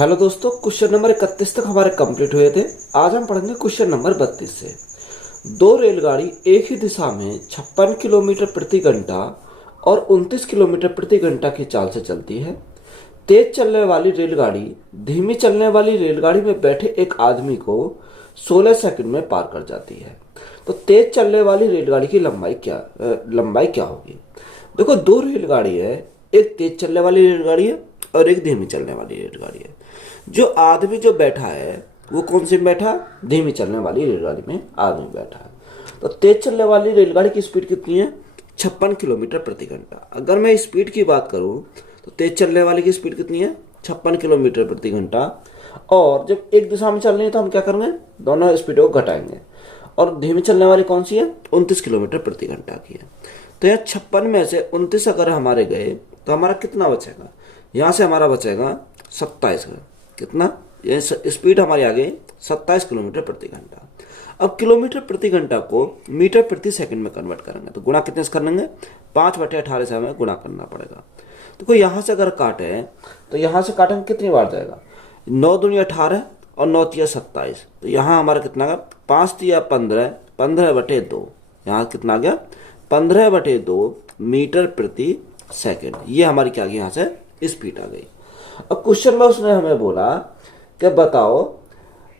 Hello दोस्तों, question number 31 तक हमारे कंप्लीट हुए थे। आज हम पढ़ेंगे क्वेश्चन नंबर 32 से। दो रेलगाड़ी एक ही दिशा में 56 किलोमीटर प्रति घंटा और 29 किलोमीटर प्रति घंटा की चाल से चलती है। तेज चलने वाली रेलगाड़ी धीमी चलने वाली रेलगाड़ी में बैठे एक आदमी को 16 सेकंड में पार कर जाती है। तो तेज चलने वाली रेलगाड़ी की लंबाई क्या होगी? देखो, दो रेलगाड़ी है, एक तेज चलने वाली रेलगाड़ी है और एक धीमी चलने वाली रेलगाड़ी है। जो आदमी जो बैठा है वो कौन सी में बैठा? धीमी चलने वाली रेलगाड़ी में आदमी बैठा है। तो तेज चलने वाली रेलगाड़ी की स्पीड कितनी है? 56 किलोमीटर प्रति घंटा। अगर मैं स्पीड की बात करूं तो तेज चलने वाली की स्पीड कितनी है? 56 किलोमीटर प्रति घंटा। और जब एक दिशा में चल रही है तो हम क्या करेंगे? दोनों स्पीड को घटाएंगे। और धीमी चलने वाली कौन सी है? 29 किलोमीटर प्रति घंटा की है। तो यह 56 में से 29 अगर हमारे गए तो हमारा कितना बचेगा? यहाँ से हमारा बचेगा 27 का। कितना? ये स्पीड हमारी आ गई 27 किलोमीटर प्रति घंटा। अब किलोमीटर प्रति घंटा को मीटर प्रति सेकंड में कन्वर्ट करेंगे तो गुणा कितने से कर लेंगे? 5/18 से हमें गुणा करना पड़ेगा। देखो, यहाँ से अगर काटे तो यहाँ से काटेंगे कितनी बार जाएगा? 9 दूनी 18 और 9 तिया 27। तो यहाँ हमारा कितना आ गया? 5 तिया 15, 15/2। यहाँ कितना आ गया? 15/2 मीटर प्रति सेकंड। ये हमारी क्या आ गई? यहाँ से स्पीड आ गई। अब क्वेश्चन में उसने हमें बोला कि बताओ,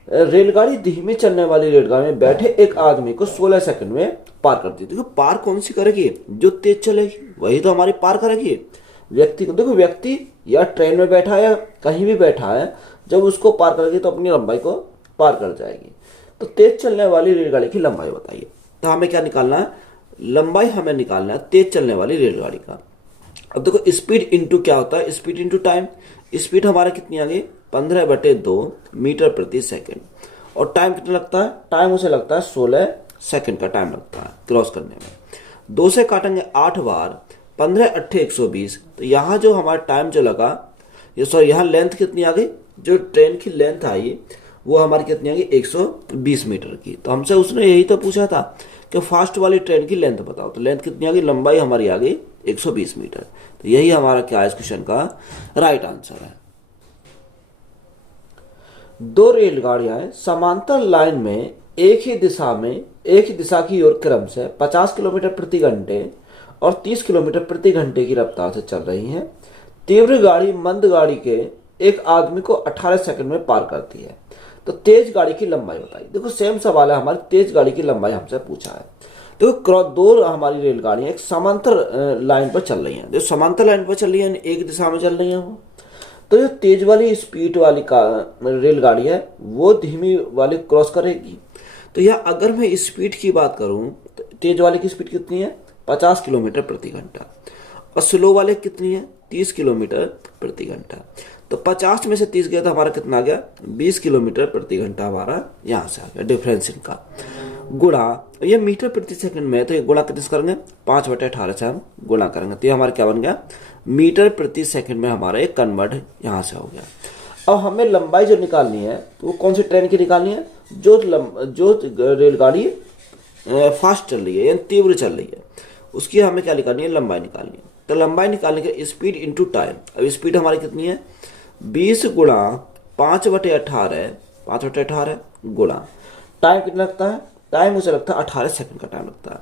रेलगाड़ी धीमी चलने वाली रेलगाड़ी में बैठे एक आदमी को 16 सेकंड में पार करती है। देखो, पार कौन सी करेगी? जो तेज चलेगी वही तो हमारी पार करेगी। व्यक्ति को देखो, व्यक्ति या ट्रेन में बैठा है या कहीं भी बैठा है, जब उसको पार करेगी तो अपनी लंबाई को पार कर जाएगी। तो तेज चलने वाली रेलगाड़ी की लंबाई बताइए। तो हमें क्या निकालना है? लंबाई हमें निकालना है तेज चलने वाली रेलगाड़ी का। अब देखो, स्पीड इंटू क्या होता है? Speed into time. स्पीड हमारा कितनी आ गई? 15/2 मीटर प्रति सेकंड। और टाइम कितना लगता है? टाइम उसे लगता है 16 सेकंड का टाइम लगता है क्रॉस करने में। 2 से काटेंगे 8 बार, 15×8 120। तो यहाँ जो हमारा टाइम जो लगा, यहाँ लेंथ कितनी आ गई? जो ट्रेन की लेंथ आई वो हमारी कितनी आ गई? 120 मीटर की। तो हमसे उसने यही तो पूछा था कि फास्ट वाली ट्रेन की लेंथ बताओ। तो लेंथ कितनी आ गई? लंबाई हमारी आ गई 120 मीटर। तो यही हमारा क्या है इस क्वेश्चन का राइट आंसर है। दो रेलगाड़ियां समांतर लाइन में एक ही दिशा की ओर क्रम से 50 किलोमीटर प्रति घंटे और 30 किलोमीटर प्रति घंटे की रफ्तार से चल रही हैं। तीव्र गाड़ी मंद गाड़ी के एक आदमी को 18 सेकंड में पार करती है। तो तेज गाड़ी की लंबाई बताइए। देखो, सेम सवाल है, हमारी तेज गाड़ी की लंबाई हमसे पूछा है। देखो, दो हमारी रेलगाड़ियां एक समांतर लाइन पर चल रही हैं। जो समांतर लाइन पर चल रही है, एक दिशा में चल रही है वो। तो जो तेज वाली स्पीड वाली रेलगाड़ी है वो धीमी वाली क्रॉस करेगी। तो यह अगर मैं स्पीड की बात करूं तो तेज वाले की स्पीड कितनी है? 50 किलोमीटर प्रति घंटा। और स्लो वाले कितनी है? 30 किलोमीटर प्रति घंटा। तो 50 में से 30 गया तो हमारा कितना आ गया? 20 किलोमीटर प्रति घंटा हमारा यहाँ से आ गया। डिफरेंस इनका गुणा, ये मीटर प्रति सेकंड में है तो ये गुणा कितने से करेंगे? 5/18 से हम गुणा करेंगे। तो ये हमारा क्या बन गया? मीटर प्रति सेकंड में हमारा एक कन्वर्ट यहाँ से हो गया। अब हमें लंबाई जो निकालनी है वो कौन सी ट्रेन की निकालनी है? जो रेलगाड़ी फास्ट चल रही है यानी तीव्र चल रही है, उसकी हमें क्या निकालनी है? लंबाई निकालनी है। तो लंबाई निकालने के स्पीड इंटू टाइम। अब स्पीड हमारी कितनी है? 20 गुणा 5/18 गुणा टाइम कितना लगता है? टाइम उसे लगता है 18 सेकंड का टाइम लगता है।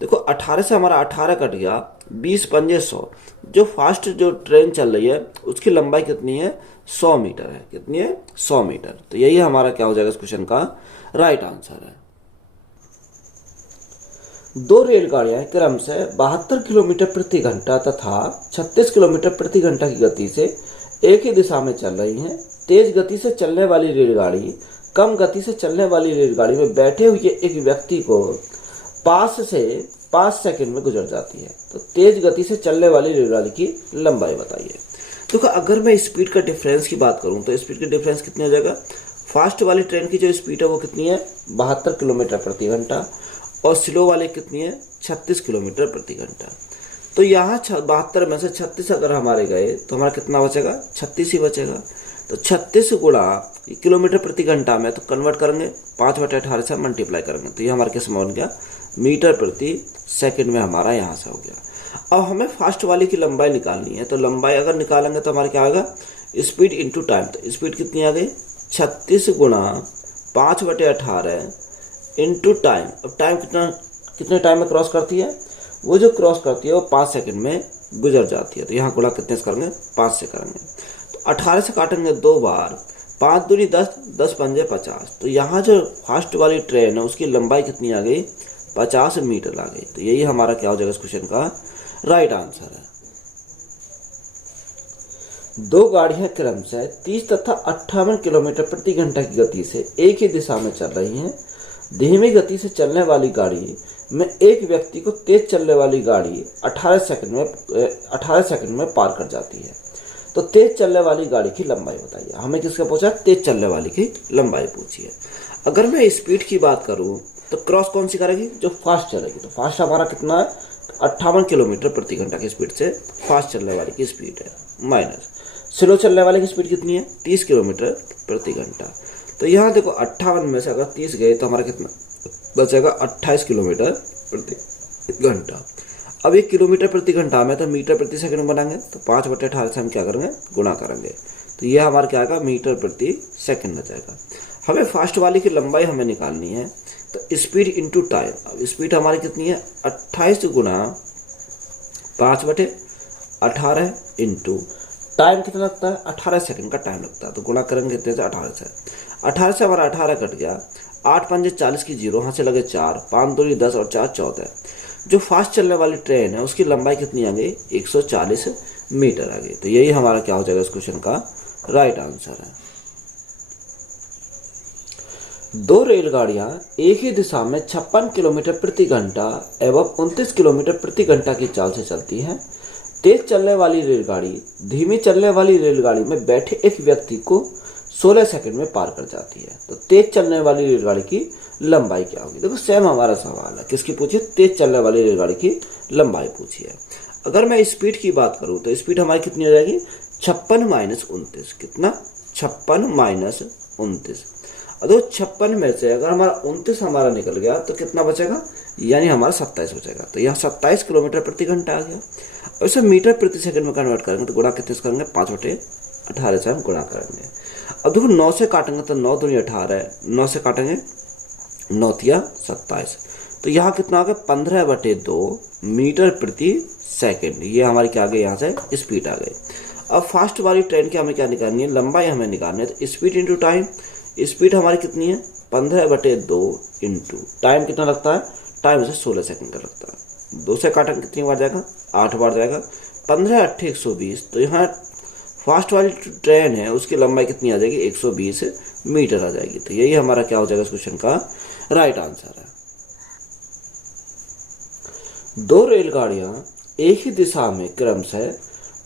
देखो, 18 से हमारा 18 कट गया, 20 पंजे 100। जो फास्ट जो ट्रेन चल रही है उसकी लंबाई कितनी है? 100 मीटर है। कितनी है? 100 मीटर। तो यही हमारा क्या हो जाएगा इस क्वेश्चन का राइट आंसर है। दो रेलगाड़ियां क्रम से 72 किलोमीटर प्रति घंटा तथा 36 किलोमीटर प्रति घंटा की गति से एक ही दिशा में चल रही हैं। तेज गति से चलने वाली रेलगाड़ी कम गति से चलने वाली रेलगाड़ी में बैठे हुए एक व्यक्ति को 5 से 5 सेकंड में गुजर जाती है। तो तेज गति से चलने वाली रेलगाड़ी की लंबाई बताइए। तो अगर मैं स्पीड का डिफरेंस की बात करूं तो स्पीड का डिफरेंस कितना हो जाएगा? फास्ट वाली ट्रेन की जो स्पीड है वो कितनी है? 72 किलोमीटर प्रति घंटा। और स्लो वाले कितनी है? 36 किलोमीटर प्रति घंटा। तो यहाँ 72 में से 36 अगर हमारे गए तो हमारा कितना बचेगा? 36 ही बचेगा। तो 36 गुणा किलोमीटर प्रति घंटा में तो कन्वर्ट करेंगे 5/18 से मल्टीप्लाई करेंगे। तो ये हमारा कैसे बन गया? मीटर प्रति सेकंड में हमारा यहाँ से हो गया। अब हमें फास्ट वाली की लंबाई निकालनी है। तो लंबाई अगर निकालेंगे तो हमारा क्या आएगा? स्पीड इंटू टाइम, तो स्पीड कितनी आ गई 36 गुणा 5/18 इंटू टाइम। अब टाइम कितने टाइम में क्रॉस करती है, वो जो क्रॉस करती है वो 5 सेकंड में गुजर जाती है। तो यहाँ गुणा कितने से करेंगे, 5 से करेंगे। तो 18 से काटेंगे 2 बार, 5 दूनी 10, 10 पंजे 50। तो यहाँ जो फास्ट वाली ट्रेन है उसकी लंबाई कितनी आ गई, 50 मीटर आ गई। तो यही हमारा क्या हो जाएगा इस क्वेश्चन का राइट आंसर है। दो गाड़ियां क्रमशः 30 तथा 58 किलोमीटर प्रति घंटा की गति से एक ही दिशा में चल रही हैं। धीमी गति से चलने वाली गाड़ी में एक व्यक्ति को तेज चलने वाली गाड़ी 18 सेकंड में पार कर जाती है। तो तेज चलने वाली गाड़ी की लंबाई बताइए। हमें किसका पूछा, तेज चलने वाली की लंबाई पूछी है। अगर मैं स्पीड की बात करूं तो क्रॉस कौन सी करेगी, जो फास्ट चलेगी। तो फास्ट हमारा कितना है, 58 किलोमीटर प्रति घंटा की स्पीड से फास्ट चलने वाली की स्पीड है, माइनस स्लो चलने वाले की स्पीड कितनी है, 30 किलोमीटर प्रति घंटा। तो यहाँ देखो 58 में से अगर 30 गए तो हमारा कितना बचेगा, 28 किलोमीटर प्रति घंटा। अब 1 किलोमीटर प्रति घंटा में तो मीटर प्रति सेकंड बनाएंगे, तो 5/18 से हम क्या करेंगे, गुणा करेंगे। तो यह हमारा क्या आएगा, मीटर प्रति सेकंड बचेगा। हमें फास्ट वाली की लंबाई हमें निकालनी है, तो स्पीड इंटू टाइम। अब स्पीड हमारी कितनी है, 28 गुणा 5/18 इंटू टाइम कितना लगता है, 18 सेकंड का टाइम लगता है। तो गुणा करेंगे कितने से, 18 से हमारा 18 कट गया, 8 पंजे 40 की 0, यहाँ से लगे 4, 5 दूनी 10 और 4 14। जो फास्ट चलने वाली ट्रेन है उसकी लंबाई कितनी आ गई, 140 मीटर आ गई। तो यही हमारा क्या हो जाएगा इस क्वेश्चन का राइट आंसर है। दो रेलगाड़ियां एक ही दिशा में 56 किलोमीटर प्रति घंटा एवं 29 किलोमीटर प्रति घंटा की चाल से चलती हैं। तेज चलने वाली रेलगाड़ी धीमी चलने वाली रेलगाड़ी में बैठे एक व्यक्ति को 16 सेकंड में पार कर जाती है। तो तेज चलने वाली रेलगाड़ी की लंबाई क्या होगी। देखो सेम हमारा सवाल है, किसकी पूछी, तेज चलने वाली रेलगाड़ी की लंबाई पूछी है। अगर मैं स्पीड की बात करूं तो स्पीड हमारी कितनी हो जाएगी, 56 माइनस 29। कितना, 56 माइनस 29। और 56 में से अगर हमारा 29 हमारा निकल गया तो कितना बचेगा, यानी हमारा 27 बचेगा। तो यहाँ 27 किलोमीटर प्रति घंटा आ गया। और इसे मीटर प्रति सेकंड में कन्वर्ट करेंगे तो गुणा कितने से करेंगे, 5/18 से हम गुणा करेंगे। अब देखो 9 से काटेंगे तो 9 दूनी 18, 9 से काटेंगे 9 तिया 27। तो यहाँ कितना आ गया, 15/2 मीटर प्रति सेकंड। ये हमारी क्या आ गई, यहाँ से स्पीड आ गई। अब फास्ट वाली ट्रेन की हमें क्या निकालनी है, लंबाई हमें निकालनी है। तो स्पीड इंटू टाइम, स्पीड हमारी कितनी है, 15/2 इंटू टाइम कितना लगता है, टाइम से 16 सेकंड का लगता है। 2 से काटेंगे कितनी बार जाएगा, 8 बार जाएगा। 15 8 120। तो यहाँ फास्ट वाली ट्रेन है उसकी लंबाई कितनी आ जाएगी, 120 मीटर आ जाएगी। तो यही हमारा क्या हो जाएगा इस क्वेश्चन का राइट आंसर है। दो रेलगाड़ियां एक ही दिशा में क्रमशः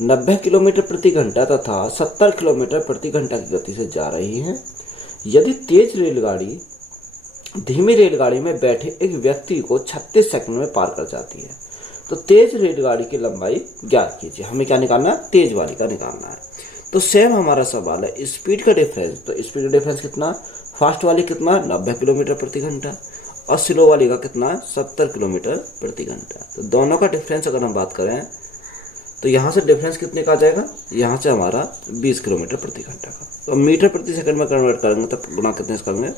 90 किलोमीटर प्रति घंटा तथा 70 किलोमीटर प्रति घंटा की गति से जा रही हैं। यदि तेज रेलगाड़ी धीमी रेलगाड़ी में बैठे एक व्यक्ति को 36 सेकंड में पार कर जाती है, तो तेज रेलगाड़ी की लंबाई ज्ञात कीजिए। हमें क्या निकालना है, तेज वाली का निकालना है। तो सेम हमारा सवाल है, स्पीड का डिफरेंस। तो स्पीड का डिफरेंस कितना, फास्ट वाली कितना, 90 किलोमीटर प्रति घंटा, और स्लो वाली का कितना, 70 किलोमीटर प्रति घंटा। तो दोनों का डिफरेंस अगर हम बात करें तो यहाँ से डिफरेंस कितने का आ जाएगा, यहाँ से हमारा 20 किलोमीटर प्रति घंटा का। तो मीटर प्रति सेकंड में कन्वर्ट करेंगे तो गुणा कितने से करेंगे,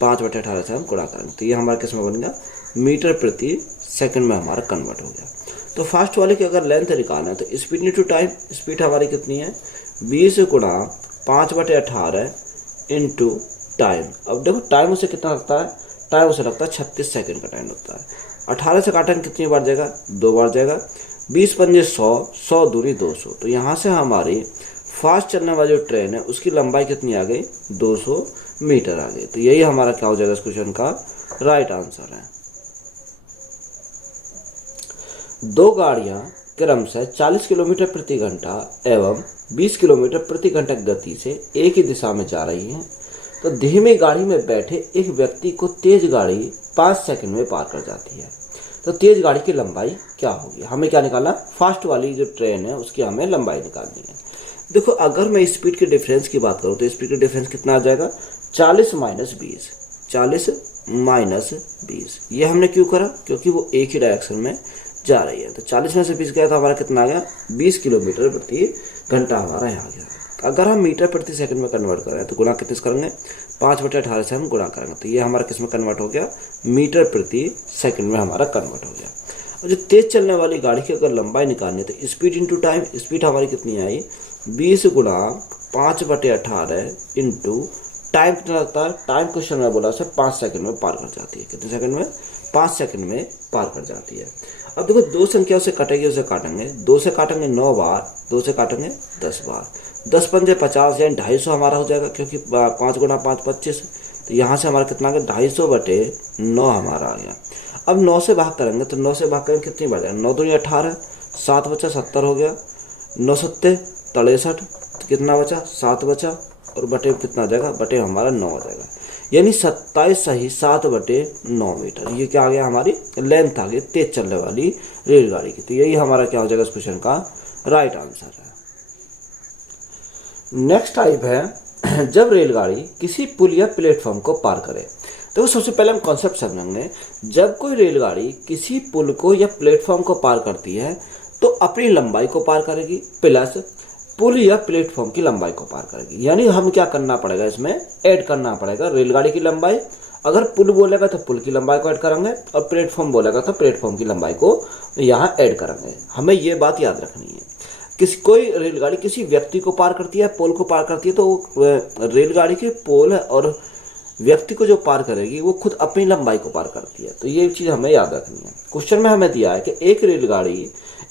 5/18 से हम गुणा करेंगे। तो ये हमारा किस में बन गया, मीटर प्रति सेकंड में हमारा कन्वर्ट हो गया। तो फास्ट वाले की अगर लेंथ निकालना है तो स्पीड इंटू टाइम, स्पीड हमारी कितनी है, 20 गुणा 5/18 इंटू टाइम। अब देखो टाइम उसे कितना लगता है, टाइम उसे लगता है 36 सेकंड का टाइम लगता है। 18 से काटेंगे कितनी बार जाएगा, 2 बार जाएगा। 20 पंजे 100, 100 दूनी 200। तो यहाँ से हमारी फास्ट चलने वाली जो ट्रेन है उसकी लंबाई कितनी आ गई, 200 मीटर आ गई। तो यही हमारा क्या हो जाएगा इस क्वेश्चन का राइट आंसर है। दो गाड़ियां क्रमशः 40 किलोमीटर प्रति घंटा एवं 20 किलोमीटर प्रति घंटा की गति से एक ही दिशा में जा रही हैं। तो धीमी गाड़ी में बैठे एक व्यक्ति को तेज गाड़ी 5 सेकंड में पार कर जाती है। तो तेज गाड़ी की लंबाई क्या होगी, हमें क्या निकालना, फास्ट वाली जो ट्रेन है उसकी हमें लंबाई निकालनी है। देखो अगर मैं स्पीड के डिफरेंस की बात करूँ तो स्पीड का डिफरेंस कितना आ जाएगा, 40 माइनस 20, 40 माइनस 20। ये हमने क्यों करा, क्योंकि वो एक ही डायरेक्शन में जा रही है। तो 40 में से 20 गया तो हमारा कितना आ गया, 20 किलोमीटर प्रति घंटा हमारा यहाँ आ गया। अगर हम मीटर प्रति सेकंड में कन्वर्ट करें तो गुणा कितने से करेंगे, 5/18 से हम गुणा करेंगे, तो ये हमारा किस में कन्वर्ट हो गया, मीटर प्रति सेकंड में हमारा कन्वर्ट हो गया। और जो तेज चलने वाली गाड़ी की अगर लंबाई निकालनी है तो स्पीड इंटू टाइम, स्पीड हमारी कितनी आई, 20 गुणा 5/18 इंटू टाइम कितना लगता है, टाइम क्वेश्चन में बोला से 5 सेकंड में पार कर जाती है। कितने सेकंड में, 5 सेकंड में पार कर जाती है। अब देखो दो संख्याओं से कटेगी, उसे काटेंगे, 2 से काटेंगे 9 बार, 2 से काटेंगे 10 बार, 10 पंजे 50 यानी 250 हमारा हो जाएगा, क्योंकि 5 गुणा 5 25, तो यहाँ से हमारा कितना आ गया, 250/9 हमारा आ गया। अब 9 से भाग करेंगे तो 9 से भाग करेंगे कितनी बढ़ जाएगा, 9 दूनी 18, 7 बचा 70 हो गया, 9 सत्ते 63, तो कितना बचा, 7 बचा, और बटे कितना आ जाएगा, बटे हमारा 9 हो जाएगा, यानी 27 सही 7/9 मीटर। ये क्या आ गया, हमारी लेंथ आ गई तेज चलने वाली रेलगाड़ी की। तो यही हमारा क्या हो जाएगा इस क्वेश्चन का राइट आंसर है। नेक्स्ट टाइप है जब रेलगाड़ी किसी पुल या प्लेटफॉर्म को पार करे। तो सबसे पहले हम कॉन्सेप्ट समझेंगे। जब कोई रेलगाड़ी किसी पुल को या प्लेटफॉर्म को पार करती है तो अपनी लंबाई को पार करेगी प्लस पुल या प्लेटफॉर्म की लंबाई को पार करेगी। यानी हम क्या करना पड़ेगा, इसमें ऐड करना पड़ेगा रेलगाड़ी की लंबाई। अगर पुल बोलेगा तो पुल की लंबाई को ऐड करेंगे, और प्लेटफॉर्म बोलेगा तो प्लेटफॉर्म की लंबाई को यहाँ ऐड करेंगे। हमें ये बात याद रखनी है। कोई रेलगाड़ी किसी व्यक्ति को पार करती है, पोल को पार करती है, तो रेलगाड़ी के पोल और व्यक्ति को जो पार करेगी वो खुद अपनी लंबाई को पार करती है। तो ये चीज़ हमें याद रखनी है। क्वेश्चन में हमें दिया है कि एक रेलगाड़ी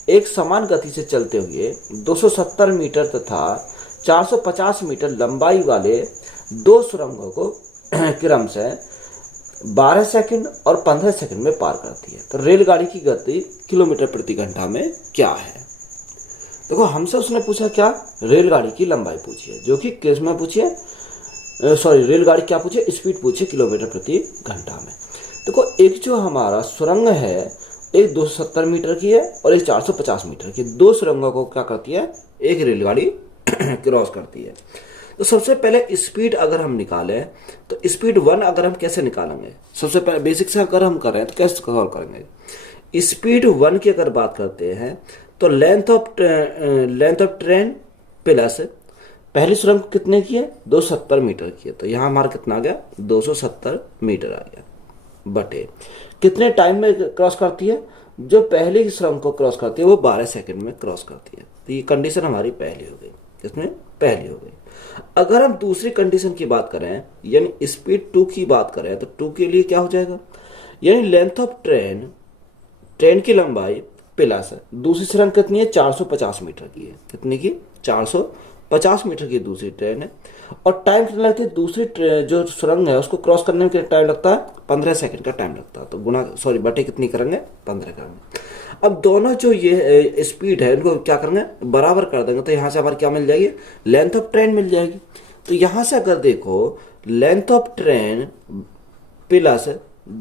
एक समान गति से चलते हुए 270 मीटर तथा 450 मीटर लंबाई वाले दो सुरंगों को क्रम से 12 सेकंड और 15 सेकंड में पार करती है। तो रेलगाड़ी की गति किलोमीटर प्रति घंटा में क्या है। देखो हमसे उसने पूछा क्या, रेलगाड़ी की लंबाई पूछी है, जो कि केस में पूछी है, सॉरी रेलगाड़ी क्या पूछे, स्पीड पूछे किलोमीटर प्रति घंटा में। देखो एक जो हमारा सुरंग है एक 270 मीटर की है और एक 450 मीटर की, दो सुरंगों को क्या करती है, एक रेलगाड़ी क्रॉस करती है। तो सबसे पहले स्पीड अगर हम निकालें तो स्पीड 1 अगर हम कैसे निकालेंगे, सबसे पहले बेसिक से अगर हम करें तो कैसे सॉल्व करेंगे। स्पीड 1 की अगर बात करते हैं तो लेंथ ऑफ ट्रेन प्लस पहली सुरंग कितने की है, 270 मीटर की है, तो यहाँ हमारा कितना आ गया, 270 मीटर आ गया, बटे कितने टाइम में क्रॉस करती है, जो पहली सुरंग को क्रॉस करती है वो 12 सेकंड में क्रॉस करती है। तो ये कंडीशन हमारी पहली हो गई, इसमें पहली हो गई। अगर हम दूसरी कंडीशन की बात करें यानी स्पीड 2 की बात करें तो 2 के लिए क्या हो जाएगा, यानी लेंथ ऑफ ट्रेन की लंबाई प्लस दूसरी सुरंग कितनी है, 450 मीटर की है, कितनी की, 450 मीटर की दूसरी ट्रेन है, और टाइम कितना लगता है, दूसरी जो सुरंग है उसको क्रॉस करने में कितना टाइम लगता है, 15 सेकंड का टाइम लगता है। तो बटे कितनी करेंगे, 15 करेंगे। अब दोनों जो ये स्पीड है इनको क्या करेंगे, बराबर कर देंगे, तो यहाँ से हमारी क्या मिल जाएगी, लेंथ ऑफ ट्रेन मिल जाएगी। तो यहाँ से अगर देखो लेंथ ऑफ ट्रेन प्लस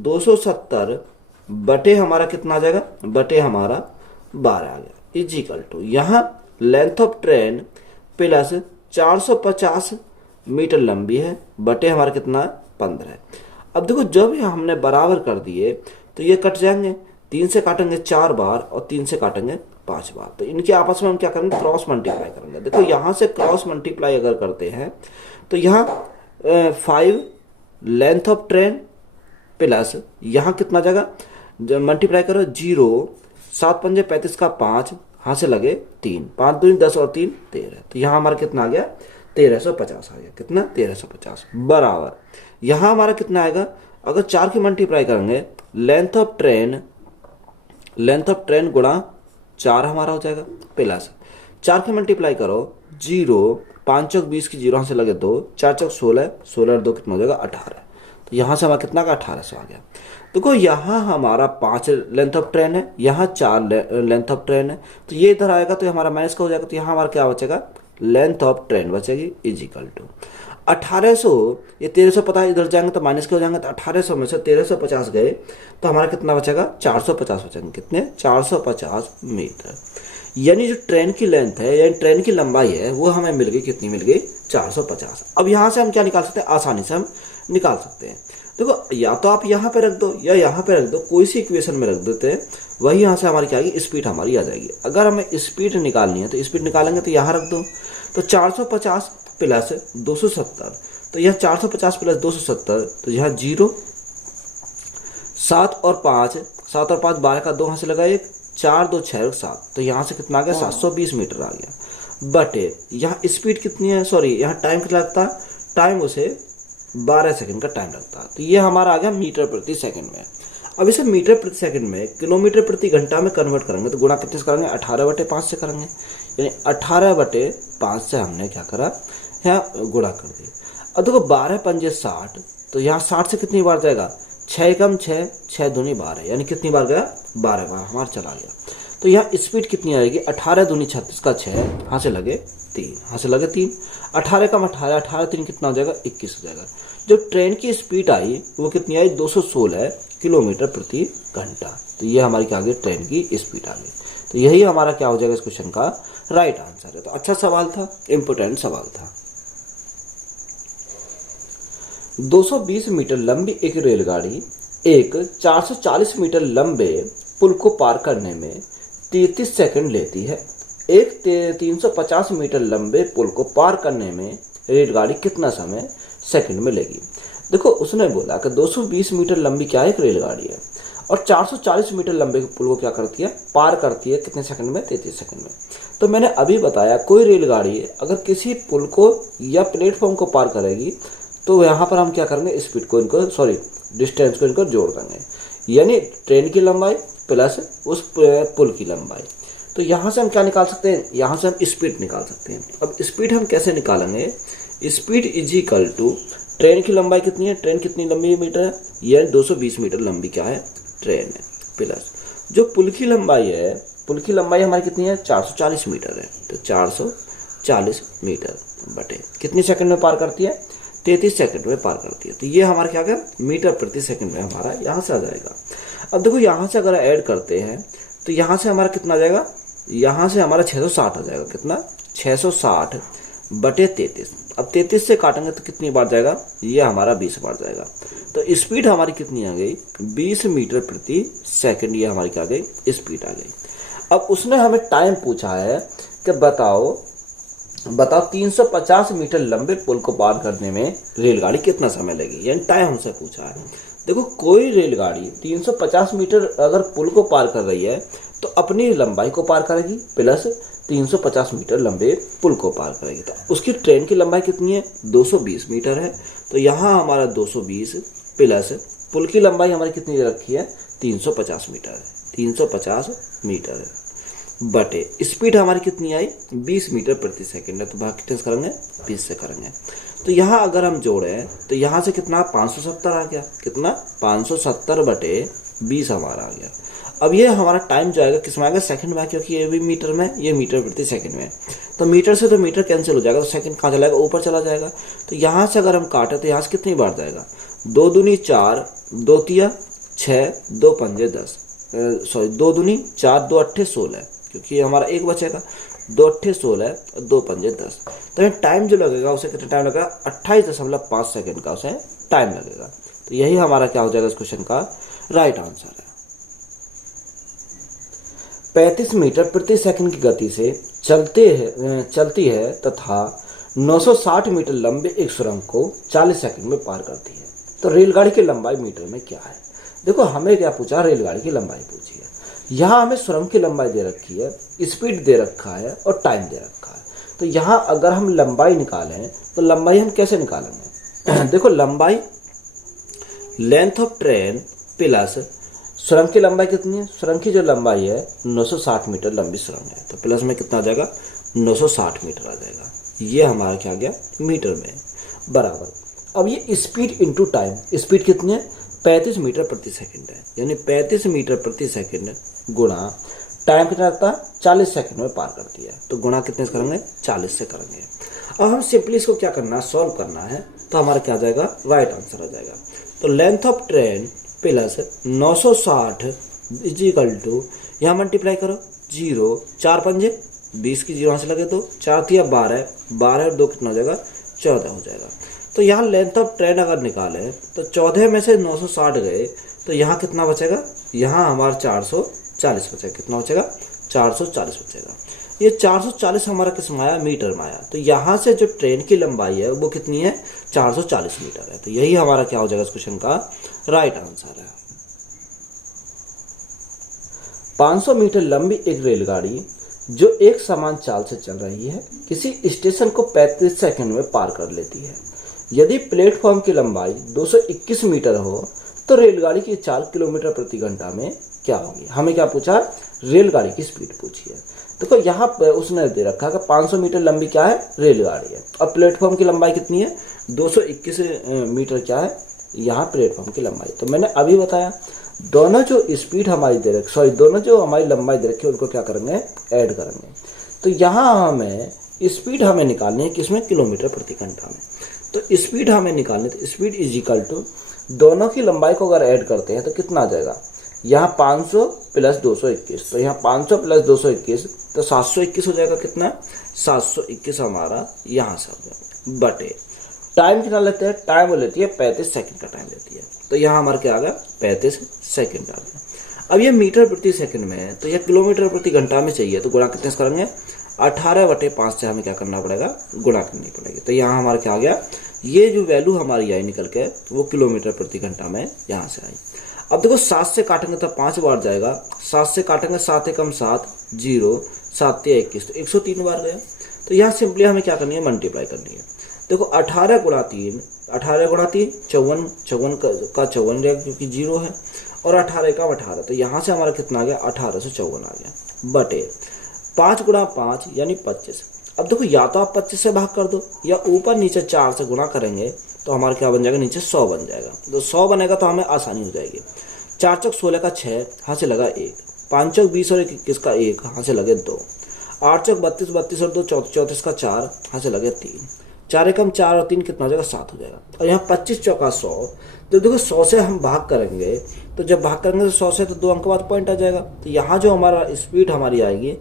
270 बटे हमारा कितना आ जाएगा, बटे हमारा 12 आ गया, इजिकल टू यहाँ length of train plus 450 metre लंबी है बटे हमारा कितना 15 है। अब देखो जब हमने बराबर कर दिए तो ये कट जाएंगे, 3 से काटेंगे 4 बार और 3 से काटेंगे 5 बार, तो इनके आपस में हम क्या करेंगे, क्रॉस मल्टीप्लाई करेंगे। देखो यहाँ से क्रॉस मल्टीप्लाई अगर करते हैं तो यहाँ 5 लेंथ ऑफ ट्रेन प्लस यहाँ कितना जाएगा, मल्टीप्लाई करो 0, 7 पंजे 35 का 5, हाथ से लगे 3, 5 दूनी 10 और 3 13, तो यहाँ हमारा कितना आ गया, 1350 आ गया, कितना 1350 बराबर यहाँ हमारा कितना आएगा, अगर 4 की मल्टीप्लाई करेंगे लेंथ ऑफ ट्रेन गुणा 4 हमारा हो जाएगा, प्लस 4 की मल्टीप्लाई करो 0, 5 चौक 20 की 0 से लगे 2, 4 चौक 16, 16 और 2 कितना हो जाएगा 18, तो यहाँ से हमारा कितना का 1800 आ गया। देखो यहाँ हमारा 5 लेंथ ऑफ ट्रेन है, यहाँ 4 लेंथ ऑफ ट्रेन है, तो ये इधर आएगा तो हमारा माइनस का हो जाएगा, तो यहाँ हमारा क्या बचेगा, लेंथ ऑफ ट्रेन बचेगी इजिकल टू 1800, ये 1300 पता है, इधर जाएंगे तो माइनस के हो जाएंगे, तो 1800 में से 1350 गए तो हमारा कितना बचेगा, 450 बचेंगे, कितने 450 मीटर। यानी जो ट्रेन की लेंथ है यानी ट्रेन की लंबाई है वो हमें मिल गई, कितनी मिल गई, 450। अब यहाँ से हम क्या निकाल सकते हैं, आसानी से हम निकाल सकते हैं। देखो या तो आप यहाँ पे रख दो या यहाँ पे रख दो, कोई सी इक्वेशन में रख देते हैं, वही यहाँ से हमारी क्या आएगी, स्पीड हमारी आ जाएगी। अगर हमें स्पीड निकालनी है तो स्पीड निकालेंगे तो यहाँ रख दो, तो 450 प्लस 270, तो यह 450 प्लस 270, तो यह 0, 7 और 5, 7 और 5 12 का 2 यहाँ से लगा 1, 4 2 6 और 7, तो यहाँ से कितना आ गया 720 मीटर आ गया। बटे यहाँ स्पीड कितनी है, सॉरी यहाँ टाइम कितना लगता है, टाइम उसे 12 सेकंड का टाइम लगता है। तो ये हमारा आ गया मीटर प्रति सेकंड में। अब इसे मीटर प्रति सेकंड में किलोमीटर प्रति घंटा में कन्वर्ट करेंगे तो गुणा कितने से करेंगे, 18/5 से करेंगे, यानी 18/5 से हमने क्या करा, यहाँ गुणा कर दिया। अब देखो 12 पंजे 60, तो यहाँ 60 से कितनी बार जाएगा, 6 कम 6, 6 दूनी 12, यानी कितनी बार गया, 12 बार हमारा चला गया। तो यहाँ स्पीड कितनी आएगी, 18 दूनी 36 का 6, यहाँ से लगे 3, यहाँ से लगे 3, 18 कम 18, 18 3 कितना हो जाएगा, 21 हो जाएगा। जो ट्रेन की स्पीड आई वो कितनी आई, 216 किलोमीटर प्रति घंटा। तो ये हमारी क्या आ गई, ट्रेन की स्पीड आ गई। तो यही हमारा क्या हो जाएगा इस क्वेश्चन का राइट आंसर है। तो अच्छा सवाल था, इंपोर्टेंट सवाल था। 220 मीटर लंबी एक रेलगाड़ी एक 440 मीटर लंबे पुल को पार करने में 33 सेकंड लेती है। एक 350 मीटर लंबे पुल को पार करने में रेलगाड़ी कितना समय सेकंड में लेगी। देखो उसने बोला कि 220 मीटर लंबी क्या है, एक रेलगाड़ी है, और 440 मीटर लंबे पुल को क्या करती है, पार करती है कितने सेकंड में, 33 सेकंड में। तो मैंने अभी बताया कोई रेलगाड़ी अगर किसी पुल को या प्लेटफॉर्म को पार करेगी तो यहाँ पर हम क्या करेंगे, स्पीड को इनको डिस्टेंस को इनको जोड़ देंगे, यानी ट्रेन की लंबाई प्लस उस पुल की लंबाई। तो यहाँ से हम क्या निकाल सकते हैं, यहाँ से हम स्पीड निकाल सकते हैं। अब स्पीड हम कैसे निकालेंगे, speed is equal to train की लंबाई कितनी है, ट्रेन कितनी लंबी मीटर है, यह 220 मीटर लंबी क्या है, ट्रेन है, प्लस जो पुल की लंबाई है, पुल की लंबाई हमारी कितनी है, 440 मीटर है, तो 440 मीटर बटे कितनी सेकंड में पार करती है, 33 सेकंड में पार करती है। तो ये हमारा क्या है, मीटर प्रति सेकंड में हमारा यहाँ से आ जाएगा। अब देखो यहाँ से अगर ऐड करते हैं तो यहाँ से हमारा कितना आ जाएगा, यहाँ से हमारा 660 आ जाएगा, कितना 660 बटे 33। अब 33 से काटेंगे तो कितनी बार जाएगा, ये हमारा 20 बार जाएगा। तो स्पीड हमारी कितनी आ गई, 20 मीटर प्रति सेकंड, ये हमारी क्या आ गई, स्पीड आ गई। अब उसने हमें टाइम पूछा है कि बताओ 350 मीटर लंबे पुल को पार करने में रेलगाड़ी कितना समय लगेगी, यानी टाइम हमसे पूछा है। देखो कोई रेलगाड़ी 350 मीटर अगर पुल को पार कर रही है तो अपनी लंबाई को पार करेगी प्लस 350 मीटर लंबे पुल को पार करेगी। तो उसकी ट्रेन की लंबाई कितनी है, 220 मीटर है, तो यहाँ हमारा 220 प्लस पुल की लंबाई हमारी कितनी दे रखी है, 350 मीटर है, 350 मीटर है, बटे स्पीड हमारी कितनी आई, 20 मीटर प्रति सेकंड है, तो भाग कितने से करेंगे, 20 से करेंगे। तो यहाँ अगर हम जोड़ें तो यहाँ से कितना 570 आ गया, कितना 570 बटे 20 हमारा आ गया। अब ये हमारा टाइम जो आएगा किस में आएगा, सेकंड में, क्योंकि ये भी मीटर में, ये मीटर प्रति सेकंड में। तो मीटर से तो मीटर कैंसिल हो जाएगा, तो सेकंड कहाँ चला जाएगा, ऊपर चला जाएगा। तो यहाँ से अगर हम काटे तो यहाँ से कितनी बार जाएगा, 2 दूनी 4, 2 तिया 6, 2 पंजे 10, सॉरी 2 दूनी 4, 2 अट्ठे 16, क्योंकि हमारा एक बचेगा, 2 अट्ठे 16 और 2 पंजे 10। तो टाइम जो लगेगा उसे कितना टाइम लगेगा, 28.5 सेकंड का उसे टाइम लगेगा। तो यही हमारा क्या हो जाएगा इस क्वेश्चन का राइट आंसर है। 35 मीटर प्रति सेकंड की गति से चलती है तथा 960 मीटर लंबे एक सुरंग को 40 सेकंड में पार करती है। तो रेलगाड़ी की लंबाई मीटर में क्या है। देखो हमें क्या पूछा, रेलगाड़ी की लंबाई पूछी है। यहाँ हमें सुरंग की लंबाई दे रखी है, स्पीड दे रखा है और टाइम दे रखा है। तो यहाँ अगर हम लंबाई निकालें तो लंबाई हम कैसे निकालेंगे देखो लंबाई लेंथ ऑफ ट्रेन प्लस सुरंग की लंबाई कितनी है, सुरंग की जो लंबाई है 960 मीटर लंबी सुरंग है, तो प्लस में कितना आ जाएगा, 960 मीटर आ जाएगा। ये हमारा क्या आ गया, मीटर में, बराबर। अब ये स्पीड इंटू टाइम, स्पीड कितनी है, 35 मीटर प्रति सेकंड है, यानी 35 मीटर प्रति सेकंड गुणा टाइम कितना लगता है, 40 सेकंड में पार करती है। तो गुणा कितने से करेंगे, 40 से करेंगे। अब हम सिंपली इसको क्या करना है, सॉल्व करना है। तो हमारा क्या आ जाएगा, राइट आंसर आ जाएगा। तो length of train plus 960 is equal to, यहाँ मल्टीप्लाई करो, 0 4 पंजे 20 की 0 यहाँ से लगे तो 4 तिया 12, 12 और 2 कितना हो जाएगा, 14 हो जाएगा। तो यहाँ लेंथ ऑफ ट्रेन अगर निकाले तो 14 में से 960 गए तो यहाँ कितना बचेगा, यहाँ हमारा 440 बचेगा। कितना बचेगा, 440 बचेगा। ये 440 हमारा किस में आया, मीटर में आया। तो यहाँ से जो ट्रेन की लंबाई है वो कितनी है, 440 मीटर है। तो यही हमारा क्या हो जाएगा इस क्वेश्चन का राइट आंसर है। 500 मीटर लंबी एक रेलगाड़ी जो एक समान चाल से चल रही है किसी स्टेशन को 35 सेकंड में पार कर लेती है। यदि प्लेटफॉर्म की लंबाई 221 मीटर हो तो रेलगाड़ी की चाल किलोमीटर प्रति घंटा में क्या होगी। हमें क्या पूछा, रेलगाड़ी की स्पीड पूछी है। देखो यहाँ पर उसने दे रखा है कि 500 मीटर लंबी क्या है, रेलगाड़ी है, और प्लेटफॉर्म की लंबाई कितनी है, 221 मीटर क्या है यहाँ प्लेटफॉर्म की लंबाई। तो मैंने अभी बताया दोनों जो स्पीड हमारी दे रखी, सॉरी दोनों जो हमारी लंबाई दे रखी है उनको क्या करेंगे, ऐड करेंगे। तो यहाँ हमें स्पीड हमें निकालनी है किसमें, किलोमीटर प्रति घंटा में। तो स्पीड हमें निकालनी है, तो स्पीड इज इक्वल टू दोनों की लंबाई को अगर ऐड करते हैं तो कितना आ जाएगा, यहाँ 500 प्लस 221, तो यहाँ 500 प्लस 221 तो 721 हो जाएगा। कितना, 721 हमारा यहाँ से हो जाएगा। बटे टाइम कितना लेते हैं, टाइम वो लेती है 35 सेकंड का टाइम लेती है। तो यहाँ हमारा क्या आ गया, 35 सेकंड आ गया। अब ये मीटर प्रति सेकंड में है तो यह किलोमीटर प्रति घंटा में चाहिए, तो गुणा कितने से करेंगे, 18/5 से हमें क्या करना पड़ेगा, गुणा करनी पड़ेगी। तो यहाँ हमारा क्या आ गया, ये जो वैल्यू हमारी आई निकल के वो किलोमीटर प्रति घंटा में यहाँ से आई। अब देखो 7 से काटेंगे तो 5 बार जाएगा, 7 से काटेंगे 7 एकम 7, 0, 7 या 21 तो 103 बार गया। तो यहाँ सिंपली हमें क्या करनी है, मल्टीप्लाई करनी है। देखो 18 गुणा 3, 54, 54 का 54 रहेगा क्योंकि 0 है, और 18 का 18, तो यहाँ से हमारा कितना आ गया, 1854 आ गया। बटे 5 गुणा 5 यानी 25। अब देखो या तो आप 25 से भाग कर दो या ऊपर नीचे 4 से गुणा करेंगे तो हमारा क्या बन जाएगा, नीचे 100 बन जाएगा। तो 100 बनेगा तो हमें आसानी हो जाएगी। 4 चौक 16 का 6, हाथ से लगा 1, 5 चौक 20 और 21 का 1, हाथ से लगे 2, 8 चौक 32, 32 और 2 34 का 4, हाथ से लगे 3, 4 एकम 4 और 3 कितना हो जाएगा, 7 हो जाएगा। और यहाँ 25 चौका 100, तो देखो 100 से हम भाग करेंगे तो जब भाग करेंगे तो 100 से तो 2 अंक बाद पॉइंट आ जाएगा। तो यहाँ जो हमारा स्पीड हमारी आएगी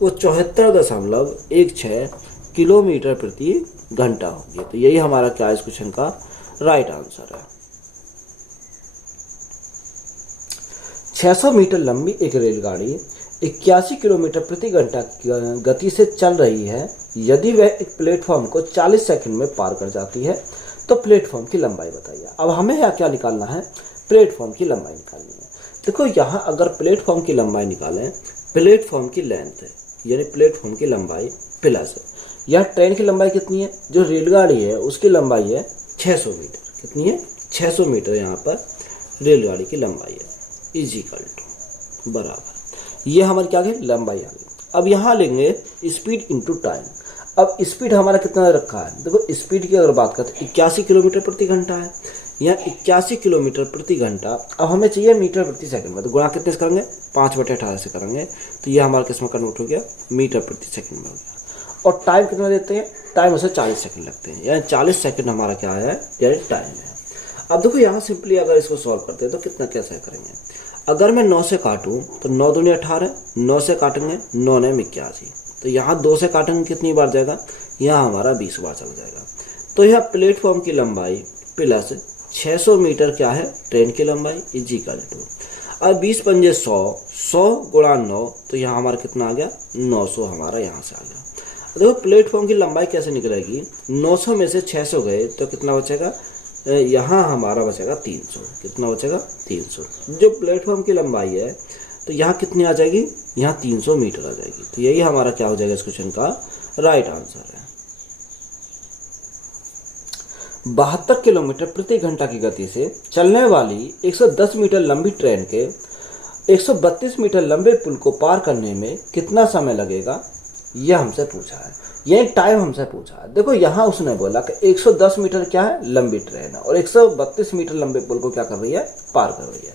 वो 74.16 किलोमीटर प्रति घंटा होगी। तो यही हमारा क्या है इस क्वेश्चन का राइट आंसर है। 600 मीटर लंबी एक रेलगाड़ी 81 किलोमीटर प्रति घंटा गति से चल रही है। यदि वह एक प्लेटफॉर्म को 40 सेकंड में पार कर जाती है तो प्लेटफॉर्म की लंबाई बताइए। अब हमें यहाँ क्या निकालना है, प्लेटफॉर्म की लंबाई निकालनी है। देखो यहाँ अगर प्लेटफॉर्म की लंबाई निकालें, प्लेटफॉर्म की लेंथ है यानी प्लेटफॉर्म की लंबाई प्लस यहाँ ट्रेन की लंबाई कितनी है, जो रेलगाड़ी है उसकी लंबाई है 600 मीटर। कितनी है, 600 मीटर यहाँ पर रेलगाड़ी की लंबाई है, इज इक्वल टू बराबर, ये हमारी क्या गई, लंबाई आ गई। अब यहाँ लेंगे स्पीड इंटू टाइम। अब स्पीड हमारा कितना रखा है, देखो स्पीड की अगर बात करते हैं 81 किलोमीटर प्रति घंटा है, यहाँ 81 किलोमीटर प्रति घंटा। अब हमें चाहिए मीटर प्रति सेकंड में, तो गुणा कितने से करेंगे, 5/18 से करेंगे, तो ये हमारा किसमें कन्वर्ट हो गया, मीटर प्रति सेकंड में हो गया। और टाइम कितना लेते हैं, टाइम उसे 40 सेकंड लगते हैं, यानी 40 सेकंड हमारा क्या है, यानी टाइम है। अब देखो यहाँ सिंपली अगर इसको सॉल्व करते हैं तो कितना कैसे करेंगे। अगर मैं 9 से काटूँ तो 9 दूनी 18, 9 से काटेंगे 9 ने 81, तो यहाँ 2 से काटेंगे कितनी बार जाएगा, यहाँ हमारा 20 बार चल जाएगा। तो यहाँ प्लेटफॉर्म की लंबाई प्लस 600 मीटर क्या है, ट्रेन की लंबाई इज इक्वल टू, अब 20 पंजे 100, 100 गुणा 9, तो यहाँ हमारा कितना आ गया, 900 हमारा यहाँ से आ गया। देखो प्लेटफॉर्म की लंबाई कैसे निकलेगी, 900 में से 600 गए तो कितना बचेगा, यहाँ हमारा बचेगा 300। कितना बचेगा, 300। जो प्लेटफॉर्म की लंबाई है तो यहाँ कितनी आ जाएगी, यहाँ 300 मीटर आ जाएगी। तो यही हमारा क्या हो जाएगा इस क्वेश्चन का राइट आंसर है। 72 किलोमीटर प्रति घंटा की गति से चलने वाली 110 मीटर लंबी ट्रेन के 132 मीटर लंबे पुल को पार करने में कितना समय लगेगा, यह हमसे पूछा है, ये टाइम हमसे पूछा है। देखो यहाँ उसने बोला कि 110 मीटर क्या है, लंबी ट्रेन है, और 132 मीटर लंबे पुल को क्या कर रही है, पार कर रही है।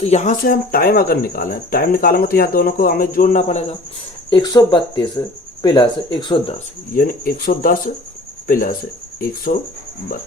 तो यहाँ से हम टाइम अगर निकालें, टाइम निकालेंगे तो यहाँ दोनों को हमें जोड़ना पड़ेगा। 132 प्लस 110 यानी 110 प्लस 132,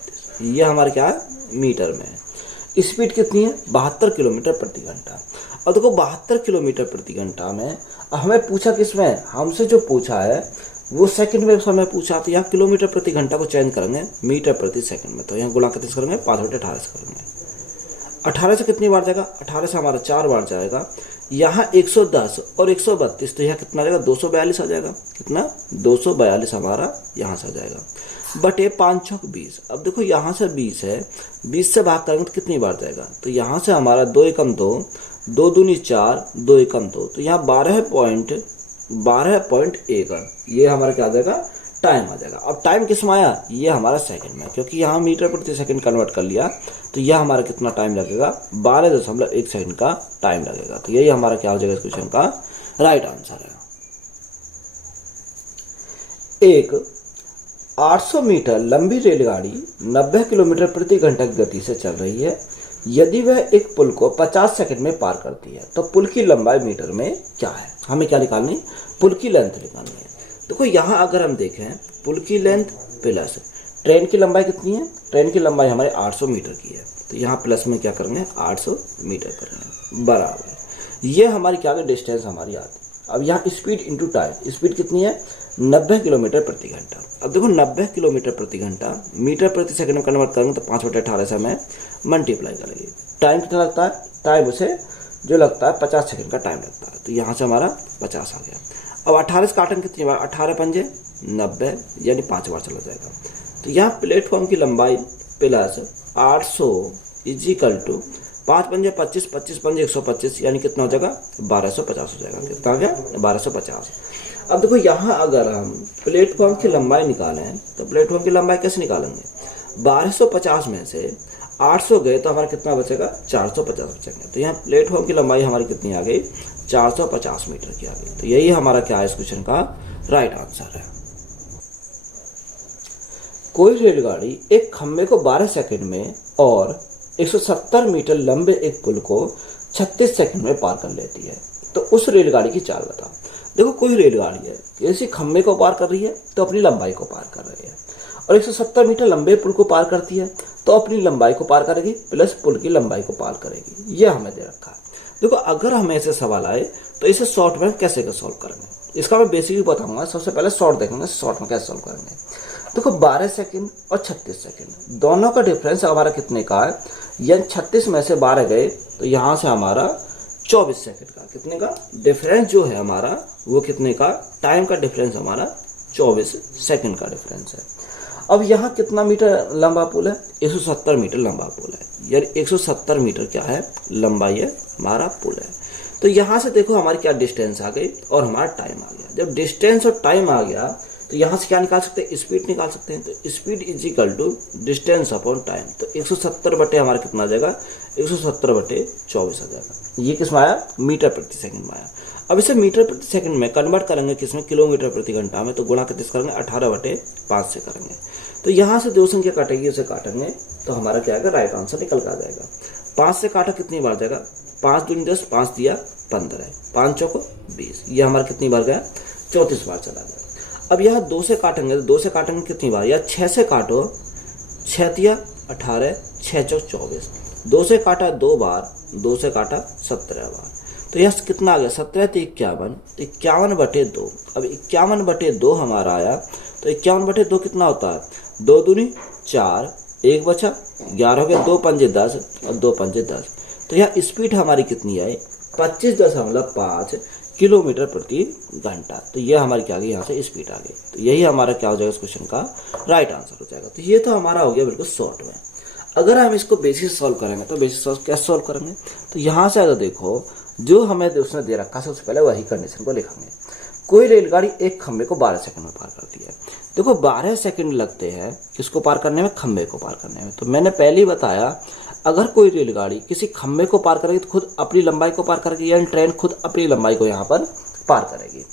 ये हमारे क्या है, मीटर में है। स्पीड कितनी है, 72 किलोमीटर प्रति घंटा। और देखो 72 किलोमीटर प्रति घंटा में हमें पूछा किसमें, हमसे जो पूछा है वो सेकंड में समय पूछा, तो यहाँ किलोमीटर प्रति घंटा को चेंज करेंगे मीटर प्रति सेकंड में, तो यहाँ गुणा कितने से करेंगे, 5/18 से करेंगे। 18 से कितनी बार जाएगा, 18 से हमारा 4 बार जाएगा। यहाँ 110 और 132 तो यहाँ कितना आ जाएगा, 242 आ जाएगा। कितना, 242 हमारा यहाँ से आ जाएगा बटे 5 चौक 20। अब देखो यहाँ से 20 है, 20 से भाग करेंगे तो कितनी बार जाएगा, तो यहाँ से हमारा 2 एकम 2, 2 दूनी 4, 2 एकम 2, तो यहाँ 12.1 ये हमारा क्या आ जाएगा, टाइम आ जाएगा। अब टाइम किस में आया, ये हमारा सेकंड में, क्योंकि यहाँ मीटर प्रति सेकंड कन्वर्ट कर लिया तो यह हमारा कितना टाइम लगेगा, 12.1 सेकंड का टाइम लगेगा। तो यही हमारा क्या हो जाएगा इस क्वेश्चन का राइट आंसर है। एक 800 मीटर लंबी रेलगाड़ी 90 किलोमीटर प्रति घंटा की गति से चल रही है। यदि वह एक पुल को 50 सेकंड में पार करती है तो पुल की लंबाई मीटर में क्या है। हमें क्या निकालनी, पुल की लेंथ निकालनी है। देखो यहाँ अगर हम देखें, पुल की लेंथ प्लस ट्रेन की लंबाई कितनी है, ट्रेन की लंबाई हमारे 800 मीटर की है, तो यहाँ प्लस में क्या करेंगे, 800 मीटर करेंगे बराबर। ये हमारी क्या है, डिस्टेंस हमारी आती है। अब यहाँ स्पीड इंटू टाइम, स्पीड कितनी है, 90 किलोमीटर प्रति घंटा। अब देखो 90 किलोमीटर प्रति घंटा मीटर प्रति सेकंड में कन्वर्ट करेंगे तो 5/18 से हमें मल्टीप्लाई करेंगे। टाइम कितना लगता है, टाइम उसे जो लगता है 50 सेकंड का टाइम लगता है, तो यहाँ से हमारा 50 आ गया। अब 18 से काटेंगे कितनी बार, 18 पंजे 90 यानी 5 बार चला जाएगा। तो यहाँ प्लेटफॉर्म की लंबाई प्लस 800 इजिकल टू 5 पंजे 25, 25 पंजे 125 यानी कितना हो जाएगा, 1250 हो जाएगा। कितना आ गया, 1250। अब देखो यहाँ अगर हम प्लेटफॉर्म की लंबाई निकालें तो प्लेटफॉर्म की लंबाई कैसे निकालेंगे, 1250 में से 800 गए तो हमारा कितना बचेगा, 450 बचेंगे। तो यहाँ प्लेटफॉर्म की लंबाई हमारी कितनी आ गई, 450 मीटर की आ गई। तो यही हमारा क्या है इस क्वेश्चन का राइट आंसर है। कोई रेलगाड़ी एक खंभे को 12 सेकंड में और 170 मीटर लंबे एक पुल को 36 सेकंड में पार कर लेती है, तो उस रेलगाड़ी की चाल बताओ। देखो कोई रेलगाड़ी है, किसी खंभे को पार कर रही है तो अपनी लंबाई को पार कर रही है, और 170 मीटर लंबे पुल को पार करती है तो अपनी लंबाई को पार करेगी प्लस पुल की लंबाई को पार करेगी। ये हमें दे रखा है। देखो अगर हमें ऐसे सवाल आए तो इसे शॉर्ट में कैसे सॉल्व करेंगे, इसका मैं बेसिक ही बताऊंगा। सबसे पहले शॉर्ट देखेंगे, शॉर्ट में कैसे सॉल्व करेंगे। देखो 12 सेकंड और 36 सेकंड दोनों का डिफरेंस हमारा कितने का है, यानी 36 में से 12 गए तो यहाँ से हमारा 24 सेकंड का, कितने का डिफरेंस जो है हमारा वो कितने का, टाइम का डिफरेंस हमारा 24 सेकंड का डिफरेंस है। अब यहाँ कितना मीटर लंबा पुल है, 170 मीटर लंबा पुल है, यानी 170 मीटर क्या है, लंबाई है हमारा पुल है। तो यहाँ से देखो हमारी क्या डिस्टेंस आ गई और हमारा टाइम आ गया। जब डिस्टेंस और टाइम आ गया तो यहाँ से क्या निकाल सकते हैं, स्पीड निकाल सकते हैं। तो speed is equal to distance upon time. तो 170 बटे हमारा कितना आ जाएगा, 170 बटे 24 आ जाएगा। ये किस में आया, मीटर प्रति सेकंड में आया। अब इसे मीटर प्रति सेकंड में कन्वर्ट करेंगे किसमें, किलोमीटर प्रति घंटा में, तो गुणा कितने से करेंगे, 18/5 से करेंगे। तो यहाँ से दो संख्या काटेगी, उसे काटेंगे तो हमारा क्या आएगा, राइट आंसर निकल कर आ जाएगा। 5 से काटा कितनी बार जाएगा, 5 दूनी 10, 5 दिया 15, 5 चौको 20, ये हमारा कितनी बार गया, 34 बार चला गया। अब यहाँ 2 से काटेंगे तो 2 से काटेंगे कितनी बार, या 6 से काटो, 6 दिया 18, 6 चौक 24, 2 से काटा 2 बार, 2 से काटा 17 बार, तो यह कितना आ गया, 17 तो 51, 51/2। अब 51/2 हमारा आया, तो 51/2 कितना होता है, 2 दूनी 4, 1 बचा 11 हो गया, 2 पंजे 10 और 2 पंजे 10। तो यहाँ स्पीड हमारी कितनी आई, 25.5 किलोमीटर प्रति घंटा। तो ये हमारी क्या आ गई, यहाँ से स्पीड आ गई। तो यही हमारा क्या हो जाएगा इस क्वेश्चन का राइट आंसर हो जाएगा। तो ये तो हमारा हो गया बिल्कुल शॉर्ट में। अगर हम इसको बेसिस सॉल्व करेंगे तो बेसिस सॉल्व कैसे सॉल्व करेंगे, तो यहाँ से अगर देखो जो हमें उसने दे रखा है सबसे पहले वही कंडीशन को लिखेंगे। कोई रेलगाड़ी एक खंबे को 12 सेकंड में पार करती है। देखो 12 सेकंड लगते हैं किसको पार करने में, खंबे को पार करने में। तो मैंने पहले ही बताया, अगर कोई रेलगाड़ी किसी खंबे को पार करेगी तो खुद अपनी लंबाई को पार करेगी, यानी ट्रेन खुद अपनी लंबाई को यहाँ पर पार करेगी।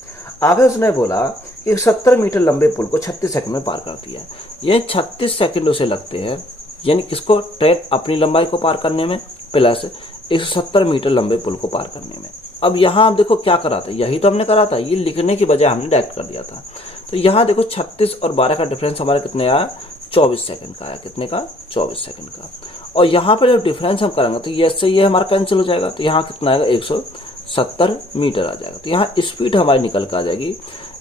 आगे उसने बोला कि 70 मीटर लंबे पुल को 36 सेकंड में पार करती है, ये 36 सेकंड उसे लगते हैं, यानी किसको, ट्रेन अपनी लंबाई को पार करने में प्लस 170 मीटर लंबे पुल को पार करने में। अब यहाँ आप देखो क्या करा था, यही तो हमने करा था, ये लिखने की बजाय हमने डायरेक्ट कर दिया था। तो यहाँ देखो 36 और 12 का डिफरेंस हमारा कितने आया, 24 सेकंड का आया, कितने का, 24 सेकंड का। और यहाँ पर जब डिफरेंस हम करेंगे तो ये से ये हमारा कैंसिल हो जाएगा, तो यहाँ कितना आएगा, 170 मीटर आ जाएगा। तो यहाँ स्पीड हमारी निकल कर आ जाएगी,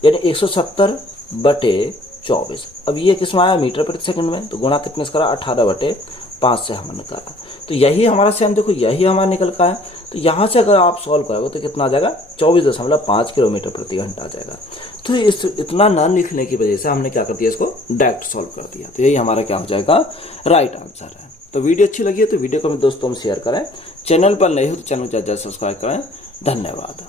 यानी 170/24। अब ये किस में आया, मीटर प्रति सेकंड में, तो गुणा कितने से करा, 18/5 5 से हमने करा। तो यही हमारा सेम देखो, यही हमारा निकल का है। तो यहाँ से अगर आप सॉल्व करोगे तो कितना आ जाएगा, 24.5 किलोमीटर प्रति घंटा आ जाएगा। तो इस इतना न लिखने की वजह से हमने क्या कर दिया, इसको डायरेक्ट सॉल्व कर दिया। तो यही हमारा क्या हो जाएगा, राइट आंसर है। तो वीडियो अच्छी लगी है तो वीडियो को अपने दोस्तों में शेयर करें, चैनल पर नए हो तो चैनल को ज़्यादा सब्सक्राइब करें। धन्यवाद।